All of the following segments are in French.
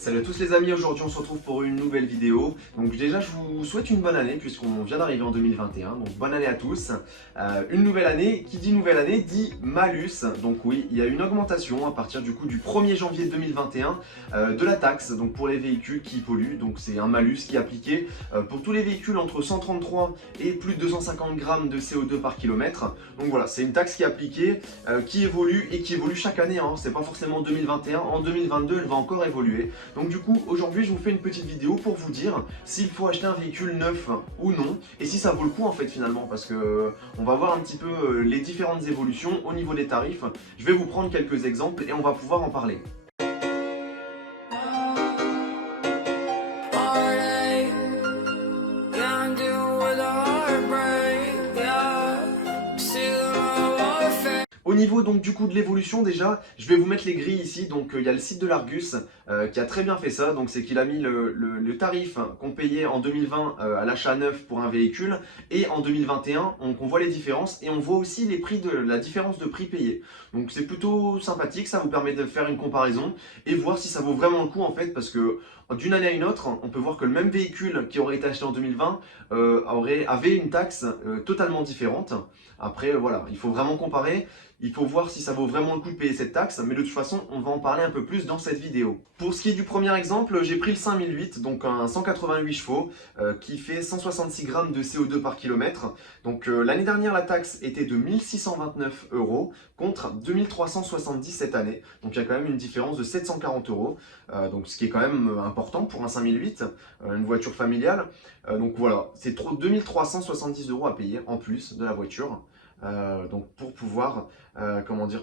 Salut à tous les amis, aujourd'hui on se retrouve pour une nouvelle vidéo. Donc déjà je vous souhaite une bonne année puisqu'on vient d'arriver en 2021, donc bonne année à tous. Une nouvelle année, qui dit nouvelle année dit malus. Donc oui, il y a une augmentation à partir du coup du 1er janvier 2021 de la taxe donc pour les véhicules qui polluent. Donc c'est un malus qui est appliqué pour tous les véhicules entre 133 et plus de 250 grammes de CO2 par kilomètre. Donc voilà, c'est une taxe qui est appliquée, qui évolue et qui évolue chaque année. C'est pas forcément en 2021, en 2022 elle va encore évoluer. Donc du coup, aujourd'hui, je vous fais une petite vidéo pour vous dire s'il faut acheter un véhicule neuf ou non, et si ça vaut le coup en fait finalement, parce que on va voir un petit peu les différentes évolutions au niveau des tarifs. Je vais vous prendre quelques exemples et on va pouvoir en parler. Au niveau donc du coup de l'évolution déjà, je vais vous mettre les grilles ici. Donc il y a le site de l'Argus qui a très bien fait ça. Donc c'est qu'il a mis le tarif qu'on payait en 2020 à l'achat neuf pour un véhicule et en 2021. Donc on voit les différences et on voit aussi les prix de la différence de prix payé. Donc c'est plutôt sympathique, ça vous permet de faire une comparaison et voir si ça vaut vraiment le coup en fait, parce que d'une année à une autre, on peut voir que le même véhicule qui aurait été acheté en 2020 avait une taxe totalement différente. Après voilà, il faut vraiment comparer. Il faut voir si ça vaut vraiment le coup de payer cette taxe, mais de toute façon, on va en parler un peu plus dans cette vidéo. Pour ce qui est du premier exemple, j'ai pris le 5008, donc un 188 chevaux, qui fait 166 grammes de CO2 par kilomètre. Donc l'année dernière, la taxe était de 1629 € contre 2370 cette année. Donc il y a quand même une différence de 740 €, donc ce qui est quand même important pour un 5008, une voiture familiale. Donc voilà, c'est 2370 € à payer en plus de la voiture. Donc pour pouvoir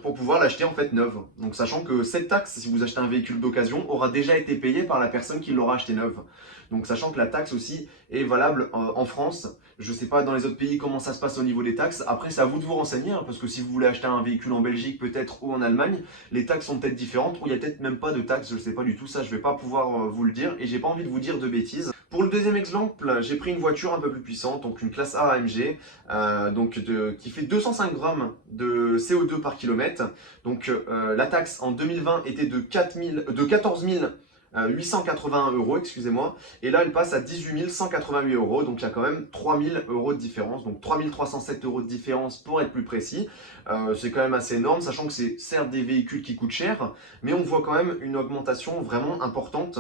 pour pouvoir l'acheter en fait neuve. Donc sachant que cette taxe, si vous achetez un véhicule d'occasion, aura déjà été payée par la personne qui l'aura acheté neuve. Donc sachant que la taxe aussi est valable en France. Je ne sais pas dans les autres pays comment ça se passe au niveau des taxes. Après c'est à vous de vous renseigner, parce que si vous voulez acheter un véhicule en Belgique peut-être ou en Allemagne, les taxes sont peut-être différentes ou il n'y a peut-être même pas de taxes, je ne sais pas du tout, ça je ne vais pas pouvoir vous le dire et j'ai pas envie de vous dire de bêtises. Pour le deuxième exemple, j'ai pris une voiture un peu plus puissante, donc une classe A AMG, qui fait 205 grammes de CO2 par kilomètre. Donc la taxe en 2020 était de 14 881 €, excusez-moi, et là elle passe à 18 188 €, donc il y a quand même 3000 € de différence, donc 3307 € de différence pour être plus précis. C'est quand même assez énorme, sachant que c'est certes des véhicules qui coûtent cher, mais on voit quand même une augmentation vraiment importante.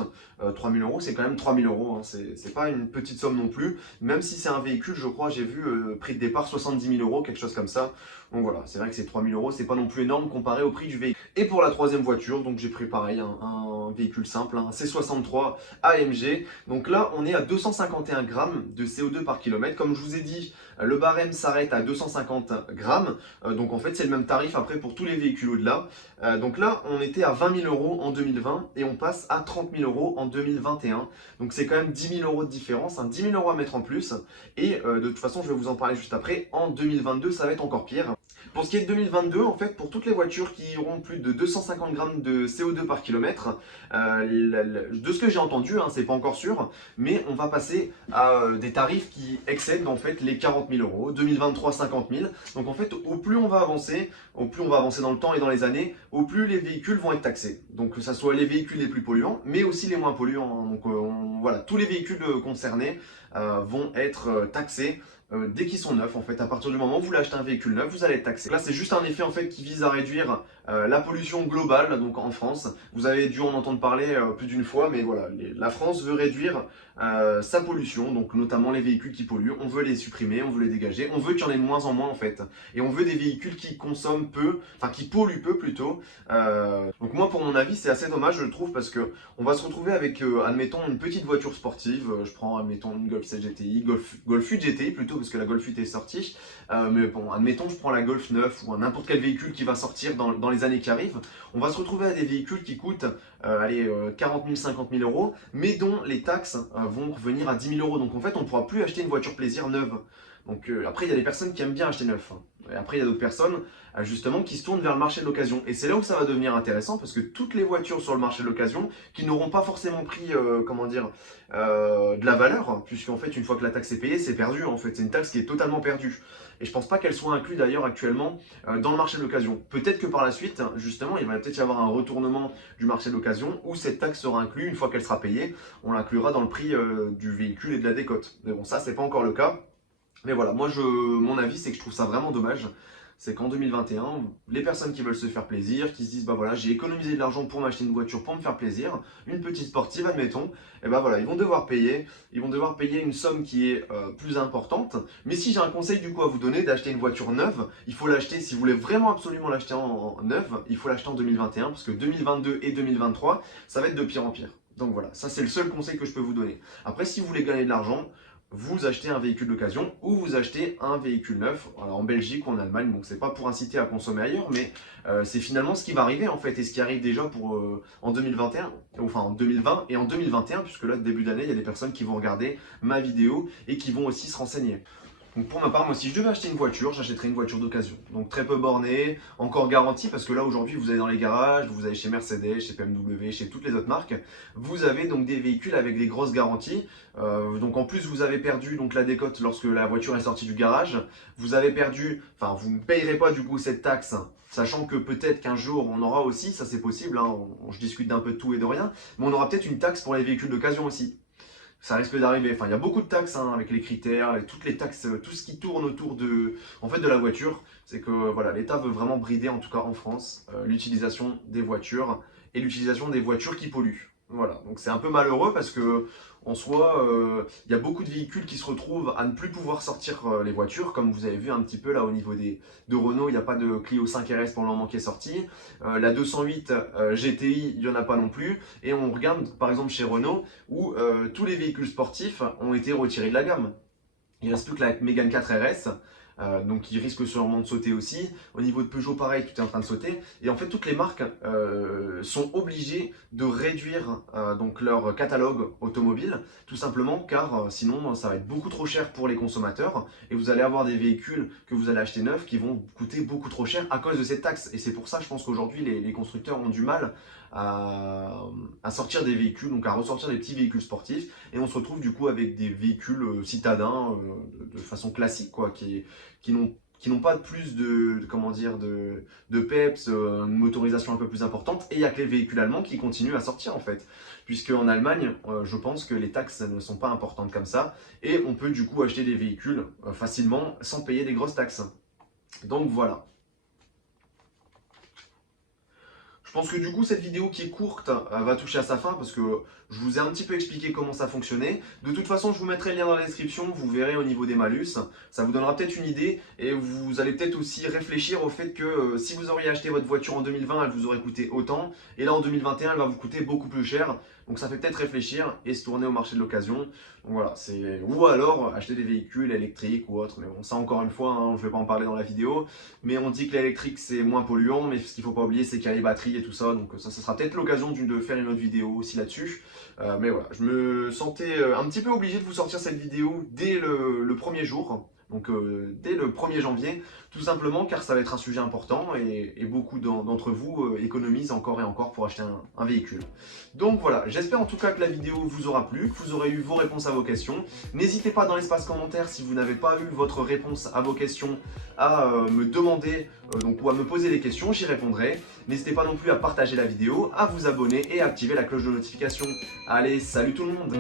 3000 € c'est quand même 3000 €, c'est pas une petite somme non plus, même si c'est un véhicule, je crois, j'ai vu prix de départ 70 000 €, quelque chose comme ça. Donc voilà, c'est vrai que c'est 3000 €, c'est pas non plus énorme comparé au prix du véhicule. Et pour la troisième voiture, donc j'ai pris pareil, un véhicule simple, un C63 AMG. Donc là, on est à 251 grammes de CO2 par kilomètre. Comme je vous ai dit, le barème s'arrête à 250 grammes. Donc en fait, c'est le même tarif après pour tous les véhicules au-delà. Donc là, on était à 20 000 € en 2020 et on passe à 30 000 € en 2021. Donc c'est quand même 10 000 € de différence, 10 000 € à mettre en plus. Et de toute façon, je vais vous en parler juste après. En 2022, ça va être encore pire. Pour ce qui est de 2022, en fait, pour toutes les voitures qui auront plus de 250 grammes de CO2 par kilomètre, de ce que j'ai entendu, c'est pas encore sûr, mais on va passer à des tarifs qui excèdent en fait les 40 000 €, 2023 50 000. Donc en fait, au plus on va avancer dans le temps et dans les années, au plus les véhicules vont être taxés. Donc que ce soit les véhicules les plus polluants, mais aussi les moins polluants. Donc voilà, tous les véhicules concernés vont être taxés dès qu'ils sont neufs en fait. À partir du moment où vous voulez acheter un véhicule neuf, vous allez être taxé. Là c'est juste un effet en fait qui vise à réduire la pollution globale donc en France. Vous avez dû en entendre parler plus d'une fois, mais voilà, la France veut réduire sa pollution, donc notamment les véhicules qui polluent. On veut les supprimer, on veut les dégager, on veut qu'il y en ait de moins en moins en fait. Et on veut des véhicules qui consomment peu, enfin qui polluent peu plutôt. Donc moi pour mon avis c'est assez dommage je le trouve, parce que on va se retrouver avec admettons une petite voiture sportive. Je prends admettons une Golf 7 GTI, Golf 8 GTI plutôt, parce que la Golf 8 est sortie. Mais bon, admettons je prends la Golf 9 ou n'importe quel véhicule qui va sortir dans les années qui arrivent. On va se retrouver à des véhicules qui coûtent 40 000, 50 000 €, mais dont les taxes vont revenir à 10 000 €. Donc en fait on ne pourra plus acheter une voiture plaisir neuve. Donc après, il y a des personnes qui aiment bien acheter neuf, hein. Et après, il y a d'autres personnes justement qui se tournent vers le marché de l'occasion. Et c'est là où ça va devenir intéressant parce que toutes les voitures sur le marché de l'occasion qui n'auront pas forcément pris, comment dire, de la valeur, hein, puisqu'en fait, une fois que la taxe est payée, c'est perdu. En fait, c'est une taxe qui est totalement perdue. Et je pense pas qu'elle soit inclue d'ailleurs actuellement dans le marché de l'occasion. Peut-être que par la suite, justement, il va peut-être y avoir un retournement du marché de l'occasion où cette taxe sera inclue. Une fois qu'elle sera payée, on l'inclura dans le prix du véhicule et de la décote. Mais bon, ça, c'est pas encore le cas. Mais voilà, moi, mon avis, c'est que je trouve ça vraiment dommage. C'est qu'en 2021, les personnes qui veulent se faire plaisir, qui se disent, bah voilà, j'ai économisé de l'argent pour m'acheter une voiture, pour me faire plaisir, une petite sportive, admettons, et bah voilà, ils vont devoir payer une somme qui est plus importante. Mais si j'ai un conseil du coup à vous donner d'acheter une voiture neuve, il faut l'acheter, si vous voulez vraiment absolument l'acheter en neuve, il faut l'acheter en 2021, parce que 2022 et 2023, ça va être de pire en pire. Donc voilà, ça c'est le seul conseil que je peux vous donner. Après, si vous voulez gagner de l'argent, vous achetez un véhicule d'occasion ou vous achetez un véhicule neuf. Alors en Belgique ou en Allemagne, donc c'est pas pour inciter à consommer ailleurs, mais c'est finalement ce qui va arriver en fait et ce qui arrive déjà pour en 2021, enfin en 2020 et en 2021, puisque là début d'année, il y a des personnes qui vont regarder ma vidéo et qui vont aussi se renseigner. Donc pour ma part, moi si je devais acheter une voiture, j'achèterais une voiture d'occasion. Donc très peu bornée, encore garantie, parce que là aujourd'hui vous allez dans les garages, vous allez chez Mercedes, chez BMW, chez toutes les autres marques, vous avez donc des véhicules avec des grosses garanties. Donc en plus vous avez perdu donc la décote lorsque la voiture est sortie du garage. Vous avez perdu, enfin vous ne payerez pas du coup cette taxe, sachant que peut-être qu'un jour on aura aussi, ça c'est possible, hein, je discute d'un peu de tout et de rien, mais on aura peut-être une taxe pour les véhicules d'occasion aussi. Ça risque d'arriver. Enfin, il y a beaucoup de taxes hein, avec les critères, toutes les taxes, tout ce qui tourne autour en fait, de la voiture. C'est que voilà, l'État veut vraiment brider, en tout cas en France, l'utilisation des voitures et l'utilisation des voitures qui polluent. Voilà, donc c'est un peu malheureux parce que en soi, il y a beaucoup de véhicules qui se retrouvent à ne plus pouvoir sortir les voitures, comme vous avez vu un petit peu là au niveau de Renault, il n'y a pas de Clio 5 RS pour le moment qui est sorti. La 208 GTI, il n'y en a pas non plus. Et on regarde par exemple chez Renault où tous les véhicules sportifs ont été retirés de la gamme. Il ne reste plus que la Mégane 4 RS. Donc qui risque sûrement de sauter aussi. Au niveau de Peugeot, pareil, tout est en train de sauter. Et en fait, toutes les marques sont obligées de réduire donc leur catalogue automobile, tout simplement car sinon ça va être beaucoup trop cher pour les consommateurs et vous allez avoir des véhicules que vous allez acheter neufs qui vont coûter beaucoup trop cher à cause de cette taxe. Et c'est pour ça, je pense qu'aujourd'hui, les constructeurs ont du mal à sortir des véhicules, donc à ressortir des petits véhicules sportifs, et on se retrouve du coup avec des véhicules citadins de façon classique, quoi, qui n'ont pas plus comment dire, de peps, une motorisation un peu plus importante, et il n'y a que les véhicules allemands qui continuent à sortir en fait. Puisque en Allemagne, je pense que les taxes ne sont pas importantes comme ça, et on peut du coup acheter des véhicules facilement sans payer des grosses taxes. Donc voilà. Je pense que du coup cette vidéo qui est courte va toucher à sa fin parce que je vous ai un petit peu expliqué comment ça fonctionnait. De toute façon je vous mettrai le lien dans la description, vous verrez au niveau des malus. Ça vous donnera peut-être une idée et vous allez peut-être aussi réfléchir au fait que si vous auriez acheté votre voiture en 2020, elle vous aurait coûté autant. Et là en 2021 elle va vous coûter beaucoup plus cher. Donc ça fait peut-être réfléchir et se tourner au marché de l'occasion. Donc voilà, ou alors acheter des véhicules électriques ou autres. Mais bon, ça encore une fois, hein, je ne vais pas en parler dans la vidéo. Mais on dit que l'électrique c'est moins polluant, mais ce qu'il ne faut pas oublier c'est qu'il y a les batteries et tout ça. Donc ça sera peut-être l'occasion de faire une autre vidéo aussi là-dessus. Mais voilà, je me sentais un petit peu obligé de vous sortir cette vidéo dès le premier jour. Donc dès le 1er janvier, tout simplement car ça va être un sujet important et beaucoup d'entre vous économisent encore et encore pour acheter un véhicule. Donc voilà, j'espère en tout cas que la vidéo vous aura plu, que vous aurez eu vos réponses à vos questions. N'hésitez pas dans l'espace commentaire si vous n'avez pas eu votre réponse à vos questions à me demander ou à me poser des questions, j'y répondrai. N'hésitez pas non plus à partager la vidéo, à vous abonner et à activer la cloche de notification. Allez, salut tout le monde!